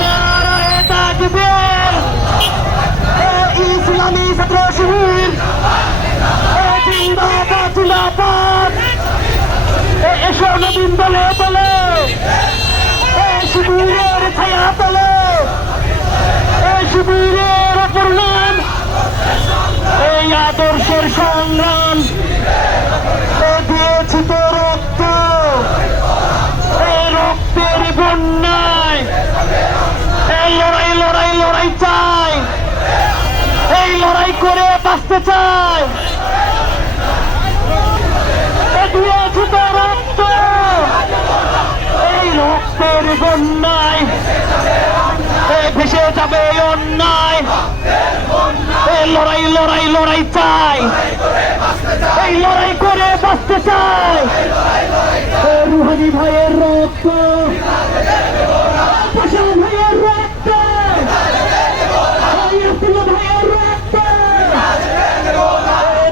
নারায়ে তাকবীর, ইসলামী ছাত্র শিবির জিন্দাবাদ জিন্দাবাদ। এসো নবীন দলে দলে, শিবিরের ছায়া তলে, শিবিরের অপর নাম এই আদর্শের সংগ্রাম। দিয়েছি তো রক্ত, এই রক্তের বন্যায় এই লড়াই লড়াই লড়াই চাই, এই লড়াই করে বাঁচতে চাই। দিয়েছি তো রক্ত, এই রক্তের বন্যায় ভেসে যাবে অন্যায়। এই লড়াই লড়াই লড়াই চাই, এই লড়াই করে বাঁচতে চাই। রুহানি ভাইয়ের রক্ত, পাশান ভাইয়ের রক্ত, আব্দুল্লাহ ভাইয়ের রক্ত,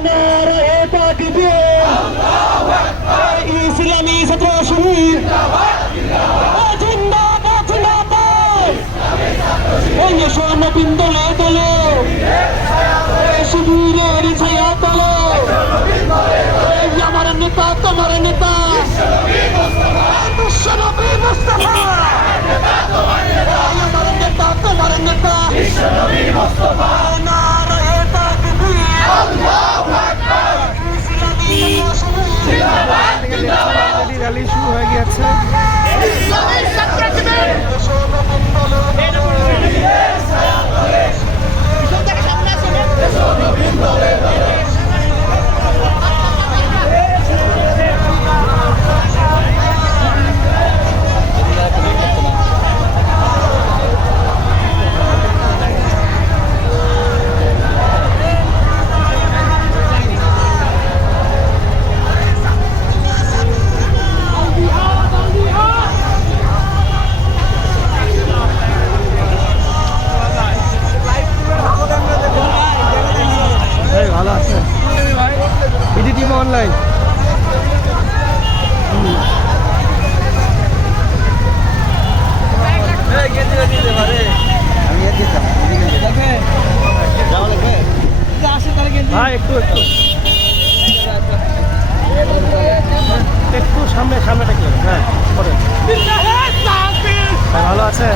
নারায়ে তাকবীর, ইসলামী ছাত্র শিবির জিন্দাবাদ জিন্দাবাদ। এসো নবীন দলে দলে, শিবিরের ছায়া তলে, আমার নেতা তোমার নেতা বিশ্বনবী মুস্তাফা, আমার নেতা তোমার নেতা নারায়ে তাকবীর, ইসলামী র্যালি শুরু হয়ে গেছে। ভালো আছে বিডি টিভি অনলাইন। ভাই একটু একটু একটু সামনে সামনেটা কি হ্যাঁ করেন। ভালো আছে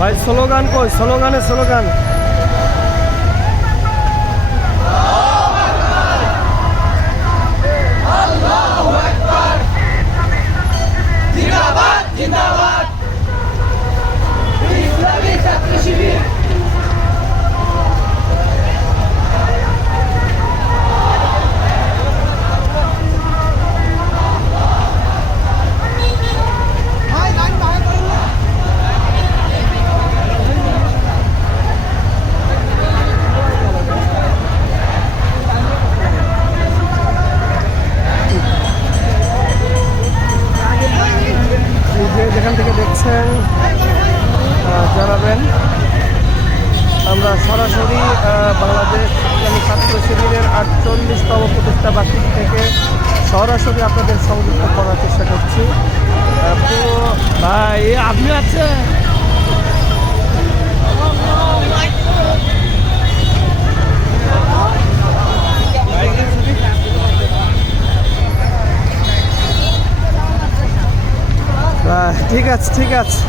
ভাই। স্লোগান কই? স্লোগানে স্লোগান জিন্দাবাদ জিন্দাবাদ, ইসলামী ছাত্র শিবির যেখান থেকে দেখছেন জানাবেন। আমরা সরাসরি বাংলাদেশ ইসলামী ছাত্র শিবিরের 48তম প্রতিষ্ঠা বার্ষিকী থেকে সরাসরি আপনাদের সংযুক্ত করার চেষ্টা করছি। ভাই আপনি আছে ঠিক আছে ঠিক আছে।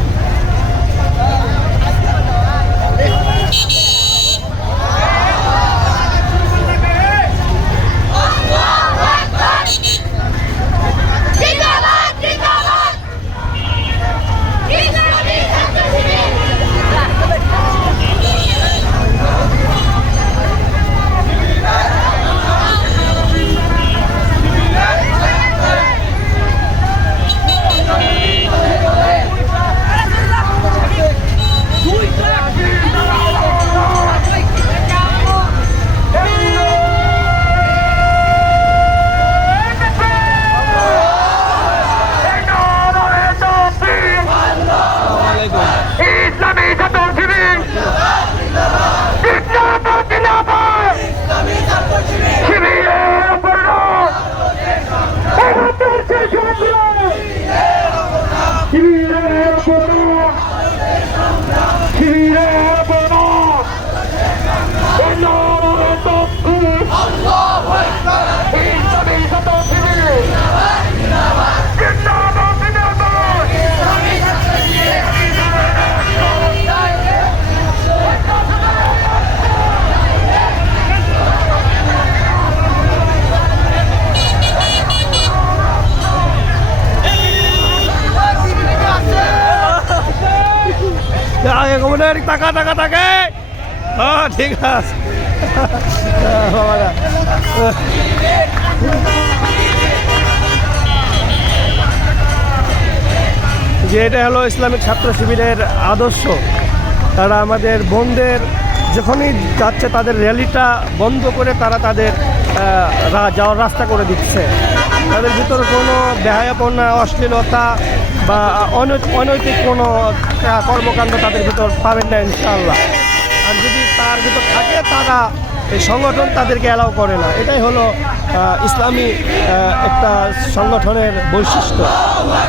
জিন্দাবাদ জিন্দাবাদ ইসলামী ছাত্র শিবির ইসলামী ছাত্র শিবির জিন্দাবাদ জিন্দাবাদ শিবিরের উপর শিবিরের উপর শিবিরের উপর ইসলামী ছাত্র শিবির জিন্দাবাদ জিন্দাবাদ কমনের টাকা টাকা টাকা। হ্যাঁ ঠিক আছে। বাবারা। যে এটা হলো ইসলামিক ছাত্র শিবিরের আদর্শ। তারা আমাদের বোনদের যখনই যাচ্ছে তাদের র্যালিটা বন্ধ করে তারা তাদের যাওয়ার রাস্তা করে দিচ্ছে। তাদের ভিতরে কোনো বেহায়াপনা অশ্লীলতা বা অনৈতিক কোনো কর্মকাণ্ড তাদের ভিতর পাবেন না ইনশাআল্লাহ। আর যদি তার ভিতর থাকে তারা এই সংগঠন তাদেরকে অ্যালাউ করে না। এটাই হলো ইসলামী একটা সংগঠনের বৈশিষ্ট্য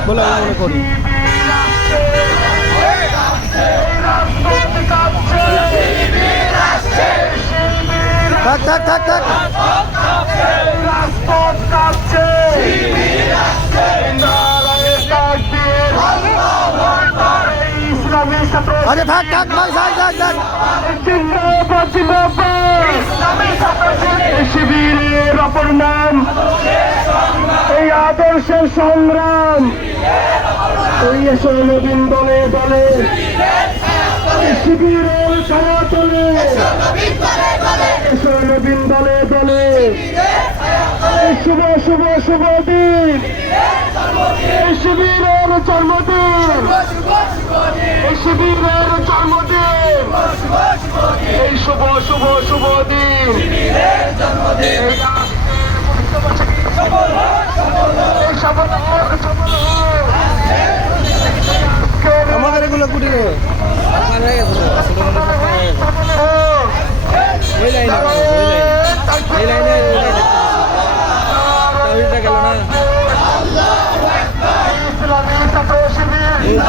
বলে আমি মনে করি। থাক থাক থাক থাক। আরে থাক থাক ভাই থাক থাক থাক। শিবিরের অপর নাম এই আদর্শের সংগ্রাম। এই এসো নবীন দলে দলে শিবিরের সমতলে এসো নবীন দলে দলে শুভ শুভ শুভ দিন এই শিবিরের জন্মদিন এই শিবিরের জন্মদিন এই শুভ শুভ শুভ দিন আমাদের এগুলো কুটি রে ওই লাইনে গেল না। ইসলামী ছাত্র শিবির